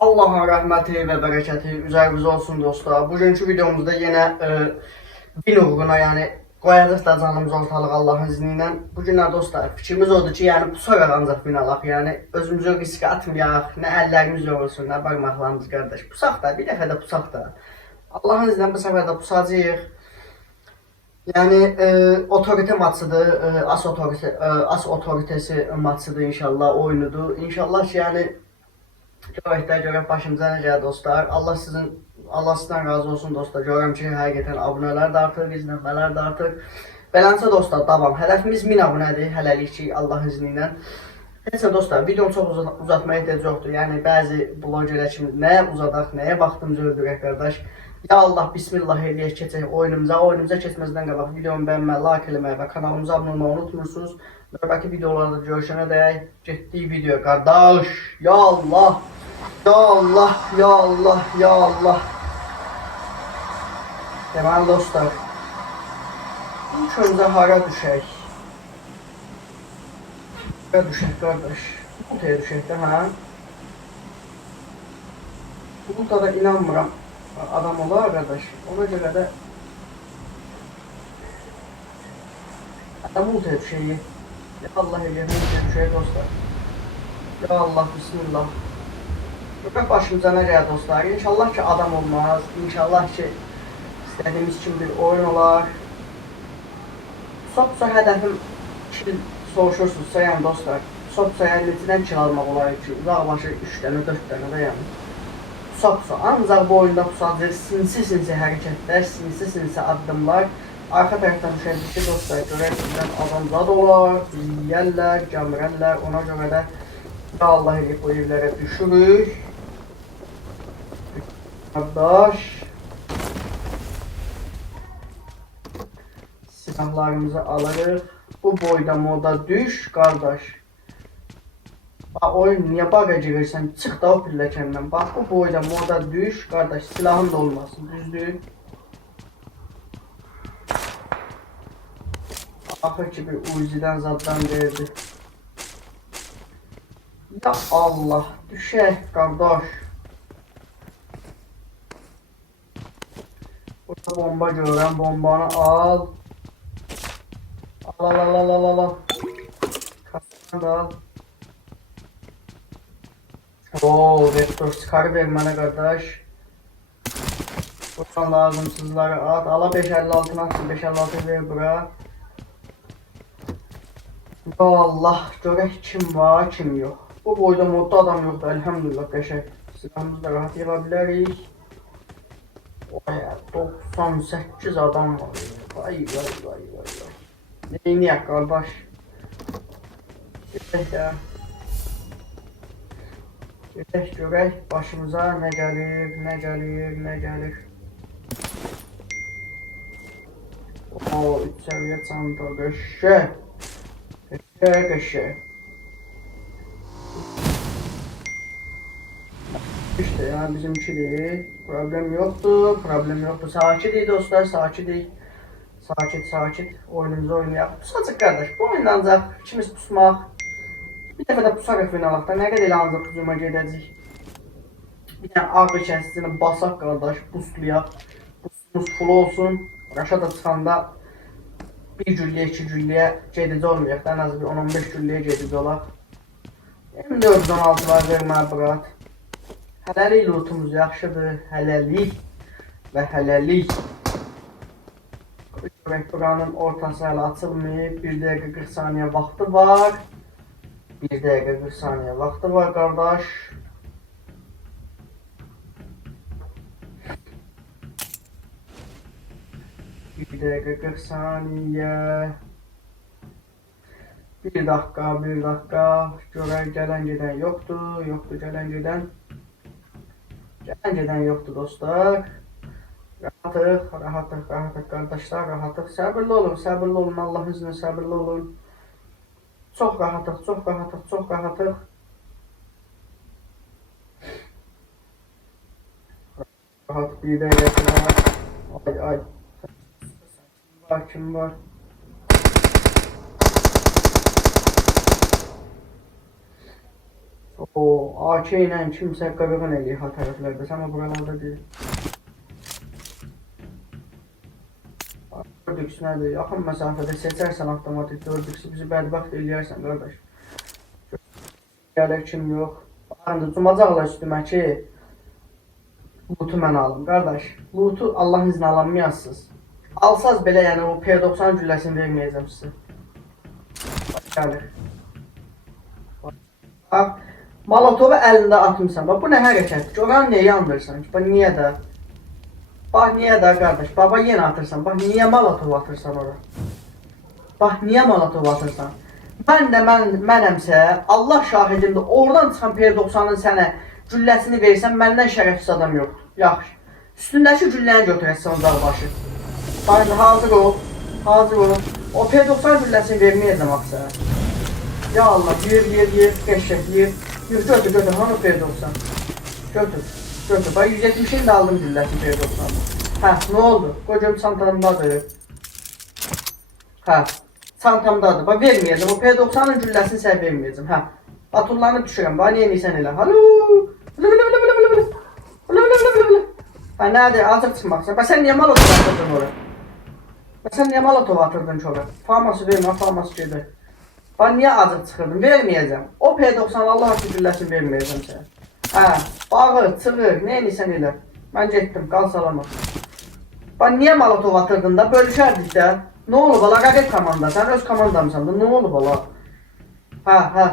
Allah'ın rəhməti və bərəkəti üzərimizə olsun dostlar. Bugünkü videomuzda yenə vin uğruna yəni qoyacağıq da canımız ortalıq Allah'ın izniyle. Bugün dostlar fikrimiz odur ki, yəni pusaraq ancaq vin alaq. Yəni özümüzü riskə atmayaq. Nə əllərimiz yorulsun, nə barmaqlarımız qardaş. Pusaq da, bir dəfə də pusaq da. Allah'ın izniyle bu səfər də pusacağıq. Yani otorite maçıdır, as otoritesi maçıdır inşallah, oyunudur. İnşallah ki yani görək başımıza nə gəlir dostlar. Allah sizdən razı olsun dostlar. Görürəm ki, həqiqətən abunələr də artır, izlənmələr də artır. Beləncə dostlar, davam. Hədəfimiz 1000 abunədir, hələlik ki, Allah izni ilə. Heç nə dostlar, videonu çox uzatmaya ehtiyac yoxdur. Yəni bəzi blogerlər kimi nəyə uzadaq, nəyə vaxtımızı öldürək qardaş. Ya Allah, bismillah eləyək, keçək oyunumuza. Oyunumuza keçməzdən qabaq videomu bəyənməyi, like eləməyi və kanalımıza abunə olmağı unutmursunuz. Növbəti videolarda görüşənə dək getdik video qardaş. Ya Allah. Ya Allah, ya Allah, ya Allah. Deməli dostlar, ilk öncə hara düşək? Hara düşək qardaş? Bulutaya düşək də, hə? Buluta da inanmıram adam olar qardaş. Ona görə də Bulutaya düşək. Ya Allah eləyəm, Bulutaya düşək dostlar. Ya Allah, bismillah. Görək başımıza nə gəlir dostlar. İnşallah ki adam olmaz. İnşallah ki istədiyimiz kimi bir oyun olar. Sopsa hədəfim kill soruşursunuzsa yəni dostlar. Sopsaya neçədən kill almaq olar ki, uzaq başı 3 dənə, 4 dənə də yəni. Sopsa ancaq bu oyunda pusacaq sinsi hərəkətlər, sinsi addımlar. Arxa tərəfdən düşəcək ki dostlar, görək sizdən adamzad olar, yiyərlər, gəmirərlər, ona görə də ya Allah eləyib bu evlərə düşürük. Qardaş, silahlarımızı alırıq. Bu boyda moda düş qardaş. Bax oyun niyə baqa girirsən? Çıx da o pilləkəndən. Bax bu boyda moda düş qardaş. Silahın da olmasın, düzdür? Axır ki bir Uzi'dən zaddan verdi. Ya Allah, düşək qardaş. Burada bomba görürəm, bombanı al. Al. Kasanı da al. Ooo, vektör sıkarı ver mənə qardaş. Buradan lazımsızları at. Ala 556'ını atsın, 556 ver bura. Ya Allah, görək kim var, kim yox. Bu boyda modda adam yoxdur, elhamdülillah qəşəng. Silahımızı da rahat yıla bilərik. Vay, 98 adam var. Vay. Neyniyək qardaş? Görək başımıza nə gəlir. Ooo, 3 səviyyə çanta, qəşəng. İşte ya bizimkidir. Problem yoktu. Sakidik dostlar, sakidik. Sakit. Oyunumuzu oynayaq. Pusacaq qardaş. Bu oyunda ancaq ikimiz pusmaq. Bir dəfə də pusarıq finalaqda. Nə qədər ancaq hücuma gedəcək. Bir dənə ağrı kəsicini basaq qardaş. Boostlayaq. Boostumuz full olsun. Raşa da çıxanda bir gülliyə, 2 gülliyə gedici olmayaq da, ən az bir 10-15 gülliyə gedici olaq. M416 var, vermə bırat. Hələlik lootumuz yaxşıdır, hələlik. Görək buranın ortası hələ açılmayıb, 1 dəqiqə 40 saniyə vaxtı var. 1 dəqiqə 40 saniyə vaxtı var qardaş. Bir dəqiqə 40 saniyə. 1 dakika. Görək gələn gedən yoxdur. Gələn gedən yoxdur dostlar. Rahatıq qardaşlar, rahatıq. Səbirli olun, Allah izni səbirli olun. Çox rahatıq. Rahat bir dəqiqə. Ay. Kim var? O AK ilə kimsə qırğın eləyir ha tərəflərdə. Sən o buralarda deyil. 4x nədir? Yaxın məsafədə seçərsən avtomatik 4x bizi bədbəxt eləyərsən qardaş. Gəlir kim yox. Baxın cumacaqlar üstümə ki lootu mən alım qardaş. Lootu Allahın izni alamayasınız. Alsaz belə yəni o P90 gülləsini verməyəcəm sizə. Gəlir. Bax, Molotovu əlində atmışsan. Bax, bu nə hərəkətdir ki? Oranı niyə yandırırsan ki? Bax, niyə də? Bax, niyə də qardaş? Baba yenə atırsan. Bax, niyə Molotov atırsan ora? Bax, niyə Molotov atırsan? Mən də mənəmsə, Allah şahidimdir, oradan çıxan P90-ın sənə gülləsini verirsən, məndən şərəfsiz adam yoxdur. Yaxşı. Üstündəki gülləni götürəsən o dağbaşı. Bax, hazır ol. Hazır ol. O P90 gülləsini verməyəcəm axı. Ya Allah, yer, qəşək, yer. Götür, hanı P90? Götür. Bax, 170'ini də aldım gülləsini P90'da. Hə, nə oldu? Qocam çantamdadır. Hə. Çantamdadır. Bax, verməyəcəm. O P90'ın gülləsini sən verməyəcəm. Hə. Atullarını düşürəm. Bax, niyə neysən elə? Halo. Hə, nədir? Azıq çıxmaqsa. Bax, sən niyə Molotov atırdın oraya? Bax, sən niyə Molotov atırdın çora? Farması vermə, farması gedir. Bax, niyə azıq çıxırdın? Verməyəcəm. O P90 Allah haqqı gülləsini verməyəcəm sənə. Hə, bağır, çığır, neysən elə? Mən getdim, qal salamat. Bax, niyə Molotov atırdın da? Bölüşərdik də. Nə olub ala? Rəqib komanda, sən öz komandamsan da. Nə olub ala? Hə.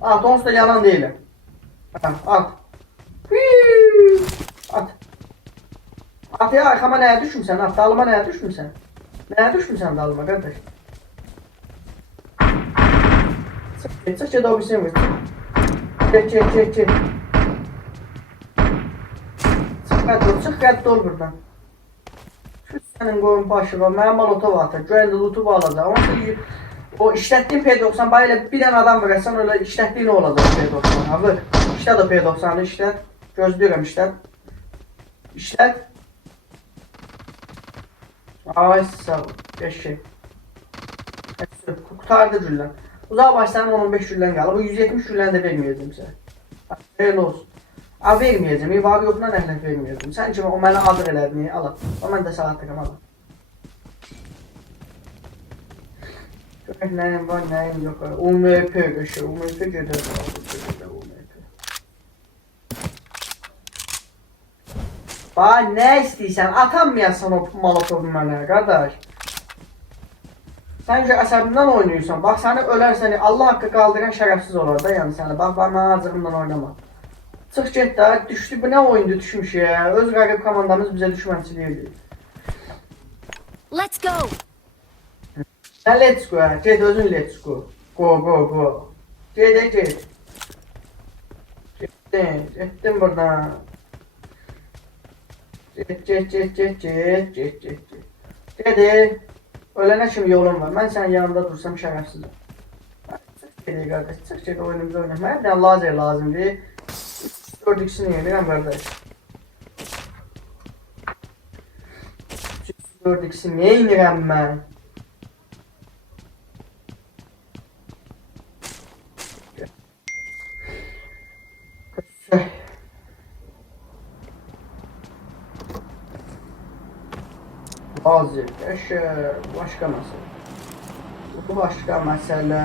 At, onsuz da yalan deyiləm. Hə, at. At. At ya, arxama nəyə düşmüsən? At, dalıma nəyə düşmüsən? Nəyə düşmüsən dalıma, qardaş? Çıx, get o birisini vur. Get. Çıx, qədd ol buradan. Sənin qoyun başı var, mənə Molotov atır, güvəndə lootu bağlayacaq. Ama o işlətdiyin P90, bax elə bir dənə adam verəsən, öyle işlətdiyin o olacaq P90. Ha, vır, işlət o P90'ı, işlət. Gözləyirəm, işlət. İşlət. Ay, sağ ol, qəşək. Qutardı güllən. Uzağa başlayan 15 güllən qalıb, bu 170 gülləni də verməyəcəm sənə. Elə olsun. A, verməyəcəm, var yoxuna nəhlət verməyəcəm. Sən kimi o mənə adıq elədin, ala. O mən də sağ atırım, ala. Görək nəyim var, nəyim yox. UMP qəşək, UMP gedir. Bax, nə istəyirsən? Atanmayasan o Molotovu mənə, qardaş. Sən ki, əsəbimdən oynayırsan. Bax, səni ölərsən, Allah haqqı qaldıran şərəfsiz olar da, yəni səni. Bax, mən acığımdan oynama. Çıx get də, düşdü, bu nə oyundu düşmüş ya. Öz rəqib komandamız bizə düşmənçilik edir. Let's go. Nə let's go, get özün let's go. Go. Get. Getdim buradan. Get. Gedi. Ölənə kimi yolum var. Mən sənin yanında dursam şərəfsizim. Çıx gedi qardaş, çıx gedi oyunumuzu oynayaq. Mənə bir dənə lazer lazımdır. 4x'ini yenirəm qardaş. 4x'ini yenirəm mən. Lazer, başqa məsələ. Bu başqa məsələ.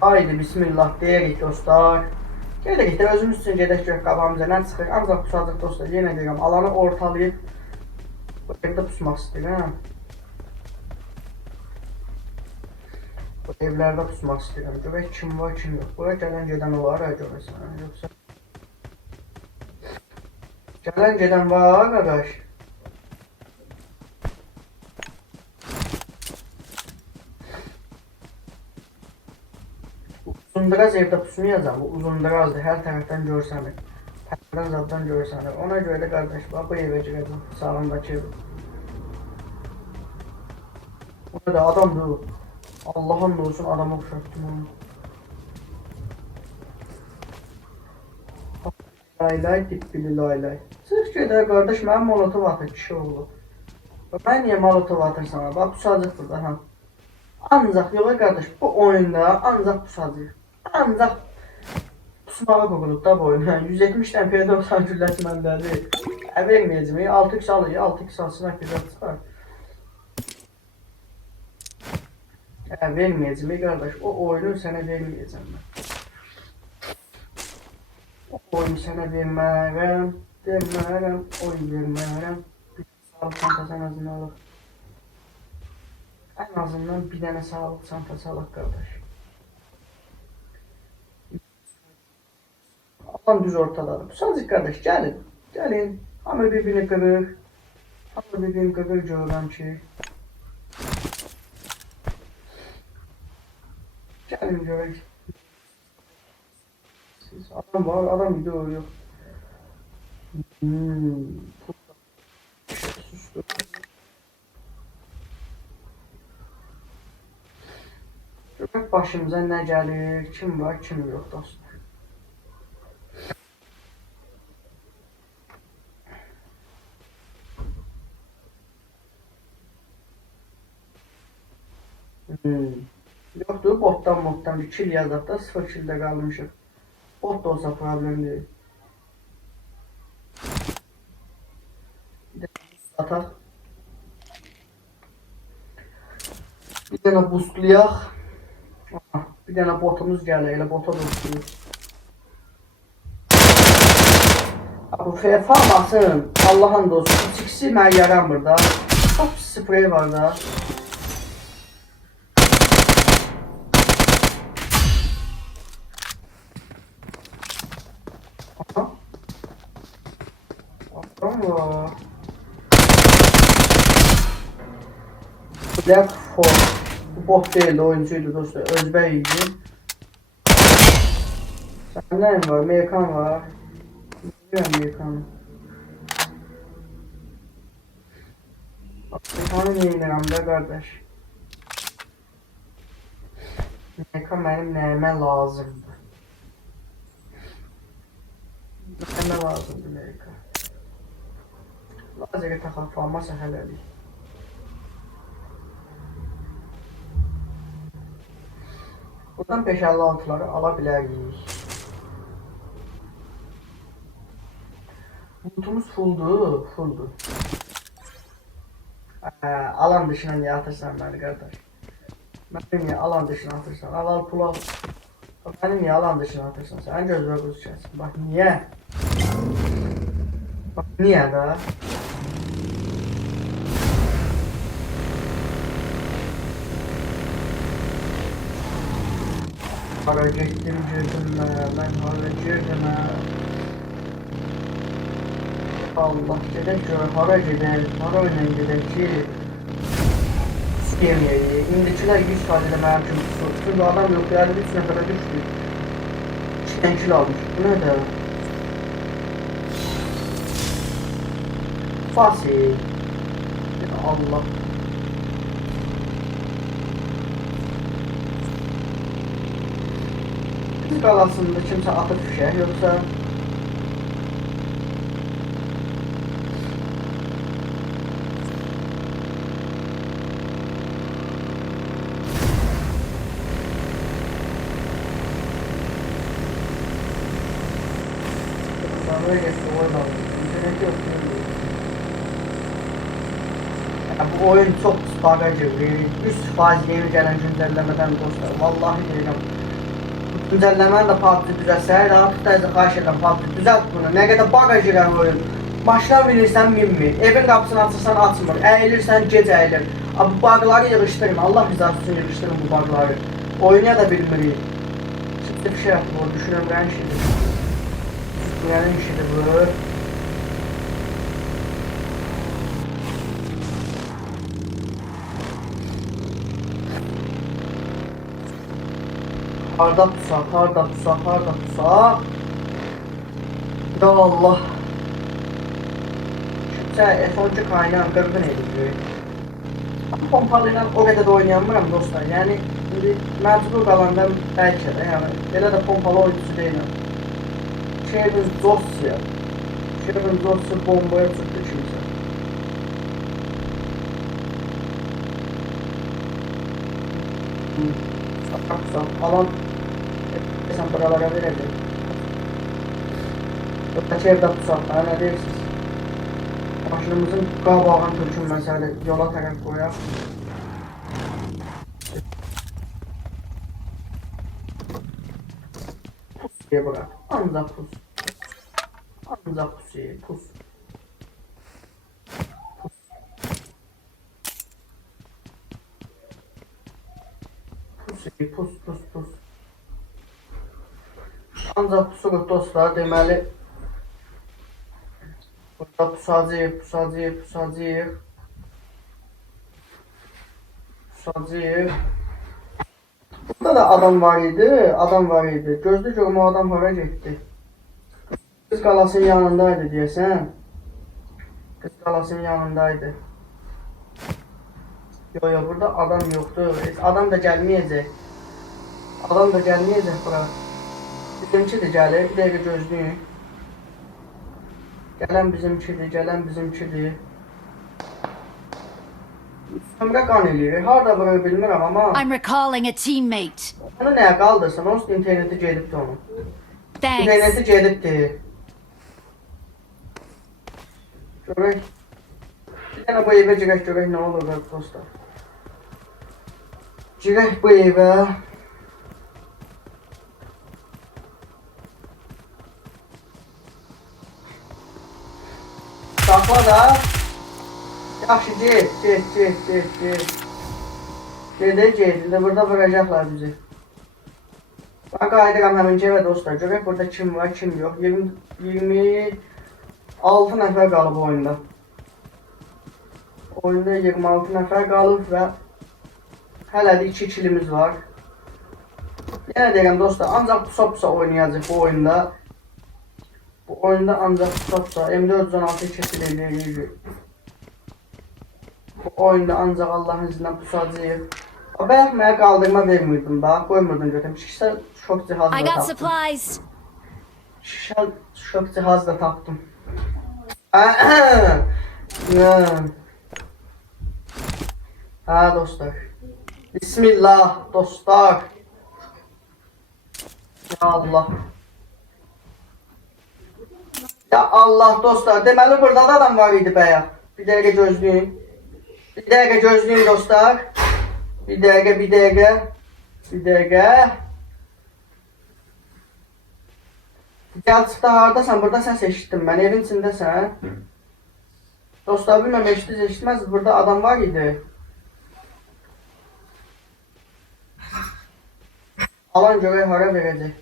Haydi bismillah deyirik dostlar. Gedirik də özümüz üçün gedək gök qabağımıza nə çıxır. Ancaq pusacaq dostlar, yenə deyirəm, alanı ortalayıb bu evdə pusmaq istəyirəm. Bu evlərdə pusmaq istəyirəm. Görək kim var, kim yox. Buraya gələn gedən var, görəsən. Yoxsa gələn gedən var, qardaş. Uzunduraz evdə pusumayacaq, bu uzundurazdır, hər tərəfdən görsənir. Pərdən zaddan görsənir. Ona görə də qardaş, bax, bu evə girəcəm, sağındakı ev. Bu da adamdır. Allah'ın da olsun adamı oxşatdım onu. Laylay dipbili laylay. Sırf gedər qardaş mənim molotov atır kişi oğlu. Mən niyə molotov atırsan? Bax bu sacıq burada ha. Ancaq yox qardaş bu oyunda ancaq bu sacıq. Ancaq pusmağa qoyulub da bu oyun. 170 dənə P90 gülləsi məndədir. Verməyəcəm. 6x alır, 6x alsın güzel çıxar. Verməyəcəm qardaş. O oyunu sənə verməyəcəm mən. O oyunu sənə vermərəm. Vermərəm. Oyun vermərəm. Sağlık çantası en azından alır. En azından bir tane sağlık çantası alır kardeş. Alan düz ortaladı. Bu sadece kardeş gelin. Gelin. Hamı birbirini kırır. Hamı birbirini kırır görürəm ki. Gelin görək. Adam var, adam gidiyor yok. Sustu. Görək başımıza nə gəlir, kim var, kim yox dostlar. Yoxdur, botdan bir kill yazaq da 0 killdə qalmışıq. Bot da olsa problem deyil. Bir də ataq. Bir dənə boostlayaq. Bir dənə botumuz gəlir, elə bota boostlayıq. Bu farmasın, Allah'ın dostu. İkisi mənə yaranmır da. Çok sprey var da. Aha. Ama Black Force. Bu bot değildi, oyuncuydu dostlar. Özbek idi. Senden var, Amerikan var. Amerikan. Amerikanı neyinirəm da kardeş. Amerikan benim neyime lazımdı. Neyime lazımdı Amerika. Lazeri taxaq almasa hələlik. Buradan 556'ları alabiliriz. Bootumuz fulldu. Alan dışına niye atırsan beni kardeş? Beni niye alan dışına atırsan? Al pul al. Beni niye alan dışına atırsan? Sen gözüme gözükeceksin. Bak niye? Bak niye da? Hara gittim girdim ben hara girdim Allah gedək gör hara gedək, hara ilə gedək ki Sikeməyək, indikilər 100% ilə mənim kimi tutur. Çünki adam yox, yəni 3 nəfərə düşdük. 2 dənə kil almış, bu nədir? Fasil Allah Biz qalasında kimsə atıb fişək, yoxsa böyle oynadım. İnternet yok. Bu oyun çok bagajı. 100% yeni gelen güncellemeden dostlar. Vallahi deyirəm. Güncelləməni də PUBG düzəlsə, artıq da xahiş edirəm PUBG düzəlt bunu. Nə qədər bagaj edən oyun. Maşına binirsən minmir. Evin qapısını açırsan açmır. Əyilirsən gec əyilir. Bu bugları yığışdırın. Allah rızası üçün yığışdırın bu bugları. Oynaya da bilmirik. Şimdi bir şey yapıb, düşünürəm ben şimdi. Dünyanın işidir bu. Harda tutsak. Ya Allah. Şimdi F10 kaynağı qırğın edir. Pompalıyla o qədər də oynayamıram dostlar. Yəni indi məcbur qalandan bəlkə də, yəni belə də pompalı oyuncusu deyiləm. Şehrin Zosya. Şehrin Zosya bombaya tuttu kimse. Saksan alan sen buralara verecek. Kaç evde pusaq, ne deyirsiniz? Maşınımızın qabağını türkün məsələ yola tərəf qoyaq. Pus diye bırak. Ancaq pus. Ancaq pus ye. Pus. Pus. Pus ye. Pus. Pus. Pus. Ancaq pusuruq dostlar. Deməli burada pusacıyıq. Pusacıyıq. Pusacıyıq. Pusacıyıq. Burada da adam var idi. Adam var idi. Gözlü görüm o adam hara getdi. Qız qalasının yanındaydı deyəsən. Qız qalasının yanındaydı. Yo, burada adam yoxdur. Adam da gəlməyəcək. Adam da gəlməyəcək bura. Bizimkidir gəlir. Bir dəqiqə gözləyin. Gələn bizimkidir. Gələn bizimkidir. Ömrə qan eləyir. Harada vurur bilmirəm amma. I'm recalling a teammate. Onu nəyə qaldırsın? Onun interneti gedibdi onun. Thanks. İnterneti gedibdi. Görək. Bir dənə bu evə girək görək nə olur dostlar. Girək bu evə. Saxla da. Yaxşı get. Gedək. İndi burada vuracaqlar bizi. Ben qayıdıram həminki evə dostlar. Görək burada kim var, kim yox. 26 nəfər qalıb oyunda. Oyunda 26 nəfər qalıb və hələ də 2 kilimiz var. Yenə deyirəm dostlar, ancaq pusa oynayacaq bu oyunda. Bu oyunda ancaq pusa M416 kesil edirik. Bu oyunda ancaq Allah'ın izindən pusacağıq. Bayaq mənə qaldırma vermirdim da, qoymurdum götürüm. Şişə şok cihazı da I got tapdım. supplies. Şişə şok cihazı da tapdım. Ha dostlar. Bismillah dostlar. Ya Allah. Ya Allah dostlar. Deməli burada da adam var idi bayaq. Bir dəqiqə gözləyin. Bir dəqiqə gözləyin dostlar. Bir dəqiqə. Gəl çıxda haradasan? Burada səs eşitdim mən. Evin içindəsən. Dostlar bilməm eşitməz. Burada adam var idi. Alan görək hara verəcək.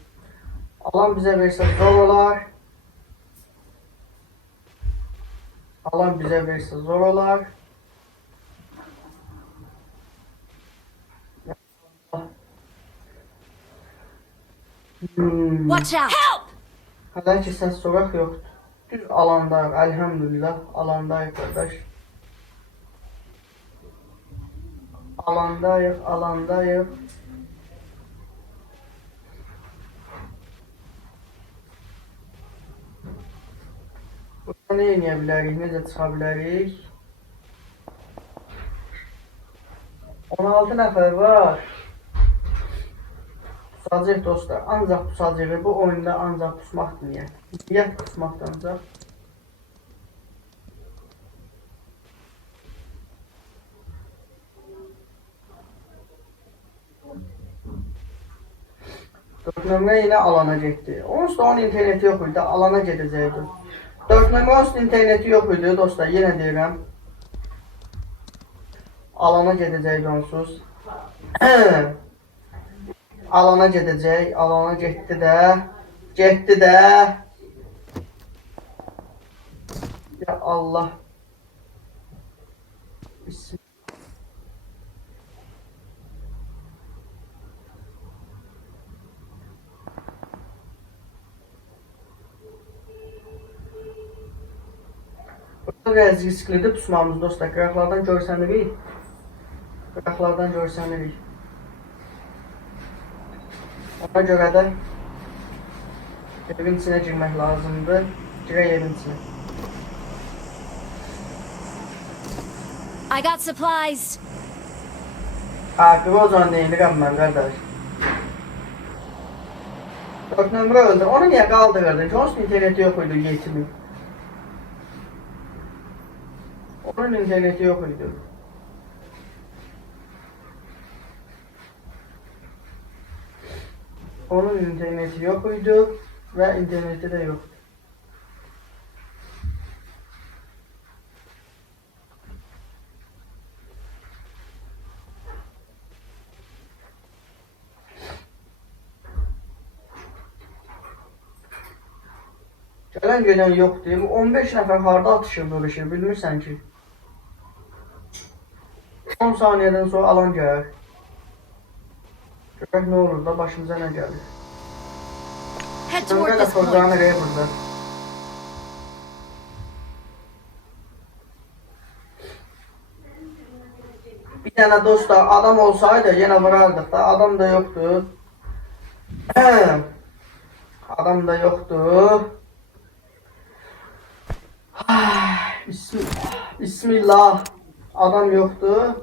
Alan bizə versə zor olar. Alan bizə versə zor olar. Watch out. Help! Hələ ki səs soraq yoxdur. Düz alandayıq, əlhəmdülillah. Alandayıq qardaş. Alandayıq. Burada nə eləyə bilərik, necə çıxa bilərik? 16 nəfər var. Pusacaq dostlar, ancaq pusacaq. Bu oyunda ancaq pusmaq niyə? Niyyət pusmaqdır ancaq. Dört nömrə yine alana getdi. Onsuz da onun interneti yox idi, alana gedəcəkdi. 4 nömrə onsuz interneti yox idi dostlar, yenə deyirəm. Alana gedəcəkdi onsuz. Alana gedəcək, alana getdi də. Ya Allah. Bismillah. Burada biraz risklidir pusmamız dostlar. Qıraqlardan görsənirik. Ona görə də Evin içine girmek lazımdı. Girək evin içine. I got supplies. Grozan deyilirəm mən qardaş. 4 nömrə öldü. Onu niyə qaldırırdın? Johnson interneti yok idi yetimin. Onun interneti yok idi. Onun interneti yok idi ve interneti de yok. Gələn gedən yoxdur. 15 nəfər harda atışır, vuruşur, bilmirsən ki. 10 saniyədən sonra alan gəlir. Görək nə olur da, başımıza nə gəlir. Head toward Ömrə də this point. soracağını nereye burada? Bir tane dost da adam olsaydı yine vurardık da, adam da yoktu. Adam da yoktu. Bismillah. Adam yoktu.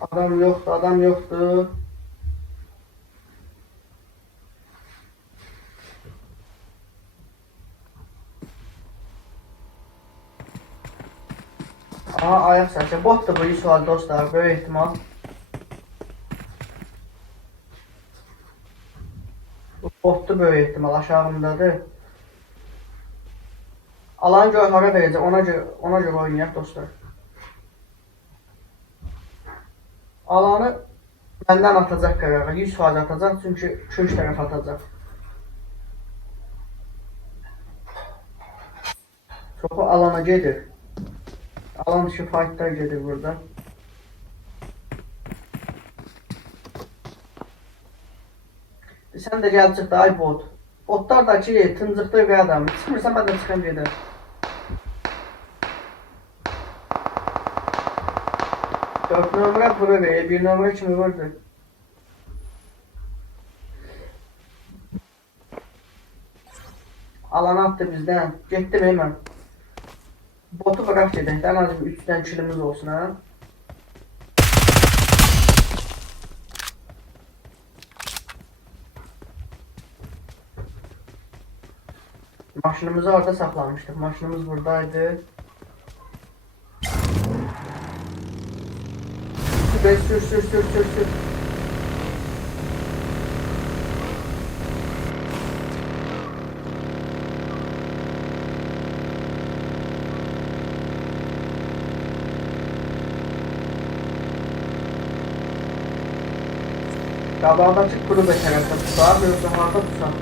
Adam yoktu, adam yoktu. Aha, ayak sesi. Bottu bu sual dostlar, böyle ihtimal. Bu bottu böyle ihtimal, aşağımdadır. Alan gör hara verəcək, ona görə oynayaq dostlar. Alanı məndən atacaq qərara, 100% atacaq, çünki 2-3 tərəf atacaq. Çoxu alana gedir. Alan dışı fightlar gedir burada. Sən də gəl çıx da, ay bot. Botlar da ki, tıncıqdır bir adam. Çıxmırsan, mən də çıxam gedir. Dört nömrə bura verir, bir nömrə kimi vurdu. Alanı attı bizdən. Getdim hemen. Botu bırak gedək. En az bir 3'dən kilimiz olsun ha. Maşınımızı orada saklamıştık. Maşınımız buradaydı. Sür. Qabağdakı kulübə tərəfdə tutar, yoxsa harda tutar?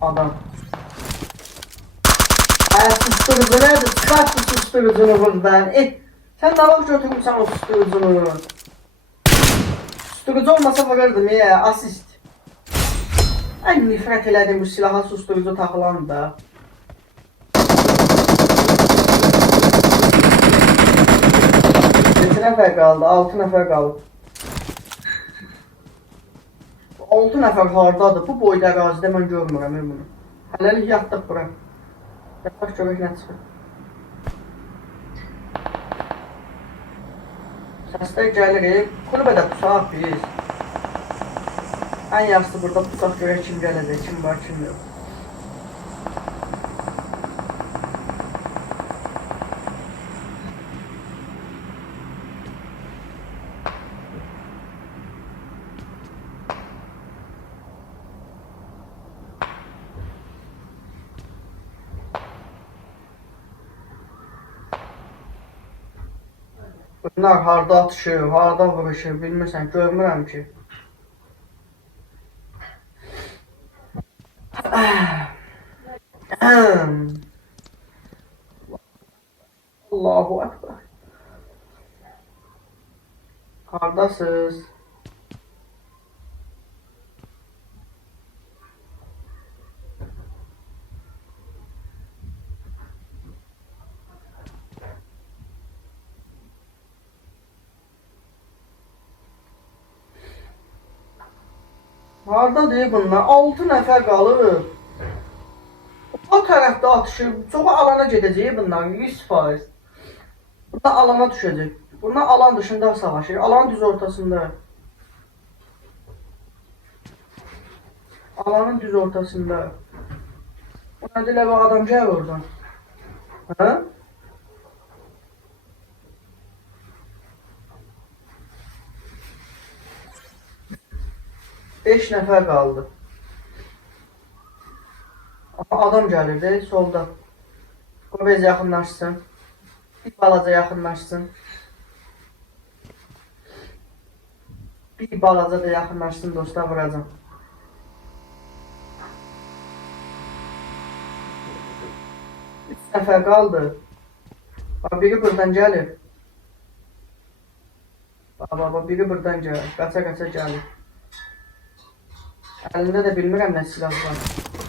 Adam. Susturucu nədir? Çıxart bu susturucunu buradan. Sən nə vaxt götürmüşsən o susturucunu? Susturucu olmasa vururdum ya, asist. Ən nifrət elədim bu silaha susturucu taxılan da. 7 nəfər qaldı, 6 nəfər qalıb. 6 nəfər hardadır? Bu boyda ərazidə mən görmürəm bunu. Hələlik yatdıq bura. Yatdıq görək nə çıxır. Səslər gəlir, kulübədə pusaq biz. Ən yaxşısı burada pusaq görək kim gələcək, kim var, kim yox. Bunlar harda atışır, harda vuruşur, bilmirsən, görmürəm ki. Allahu Ekber. Hardasınız? Hardadır bunlar? 6 nəfər qalıb. O tərəfdə atışır. Çoxu alana gedəcək bunlar 100%. Bunlar alana düşəcək. Bunlar alan dışında savaşır. Alanın düz ortasında. Alanın düz ortasında. O nədir elə bir adam gəlir oradan? Hə? Beş nəfər qaldı. Ama adam gəlir de solda. O bez yaxınlaşsın. Bir balaca yaxınlaşsın. Bir balaca da yaxınlaşsın dostlar, vuracam. Üç nəfər qaldı. Bak biri buradan gəlir. Bak biri buradan gəlir. Qaça qaça gəlir. Əlində də bilmirəm nə silah var.